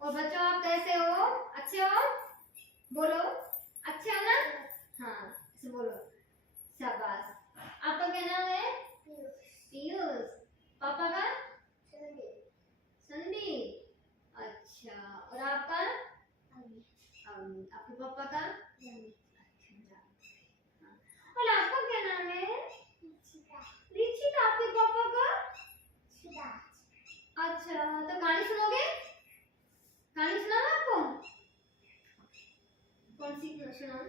और बच्चों आप कैसे हो? अच्छे हो? बोलो अच्छे हो ना? हाँ ऐसे बोलो। शाबाश। आपका क्या नाम है? पीयूष। पापा का? संदीप। अच्छा और आपका? आपके पापा का? और आपका क्या नाम है? रिचिता। आपके पापा का? अच्छा तो कहानी सुनोगे? कहानी सुनाओ आपको? कौन सी सुनाओ?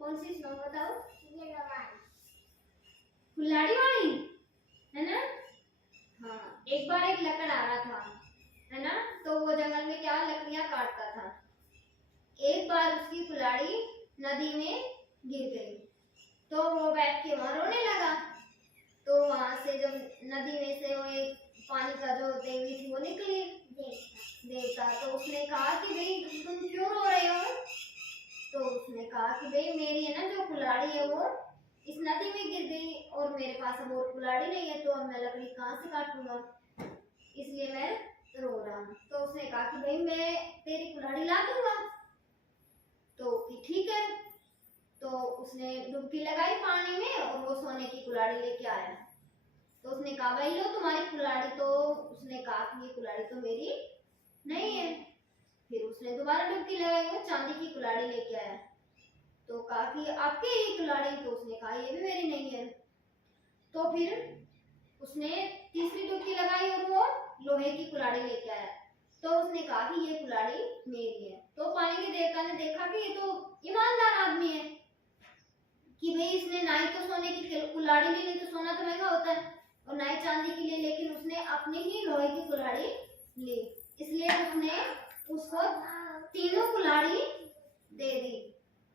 कौन सी सुनाओ बताओ? कुल्हाड़ी वाली है ना? हाँ एक बार एक लकड़ आ रहा था है ना, तो वो जंगल में क्या लकड़ियां काटता था। एक बार उसकी कुल्हाड़ी नदी में गिर गई तो वो बैठ के वहां रोने लगा। तो वहां से जब नदी में से वो एक पानी का जो देवी थी वो निकली, देवता। तो उसने कहा कि भाई तुम क्यों रो रहे हो? तो उसने कहा कि भाई मेरी है ना जो कुल्हाड़ी है वो इस नदी में गिर गई और मेरे पास अब और कुल्हाड़ी नहीं है, तो अब मैं लकड़ी कहाँ से काटूंगा, इसलिए मैं रो रहा हूँ। तो उसने कहा कि भाई मैं तेरी कुल्हाड़ी ला दूंगा। तो ठीक है। तो उसने डुबकी लगाई पानी में और वो सोने की कुल्हाड़ी लेके आया। तो उसने कहा भाई लो तुम्हारी कुल्हाड़ी। तो उसने कहा कि ये कुल्हाड़ी तो मेरी नहीं है। फिर उसने दोबारा डुबकी लगाई, वो चांदी की कुल्हाड़ी लेके आया। तो कहा कि आपकी ये कुल्हाड़ी? तो उसने कहा ये भी मेरी नहीं है। तो फिर उसने तीसरी डुबकी लगाई और वो लोहे की कुल्हाड़ी लेके आया। तो उसने कहा कि ये कुल्हाड़ी मेरी है। तो पानी के देवता ने देखा कि ये तो ईमानदार आदमी है कि भाई इसने ना ही तो सोने की कुल्हाड़ी ली, नहीं तो सोना तो महंगा होता है, और ना ही चांदी की ली, लेकिन उसने अपनी ही लोहे की कुल्हाड़ी ली। इसलिए उसने उसको तीनों कुल्हाड़ी दे दी।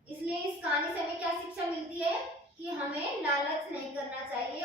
इसलिए इस कहानी से हमें क्या शिक्षा मिलती है कि हमें लालच नहीं करना चाहिए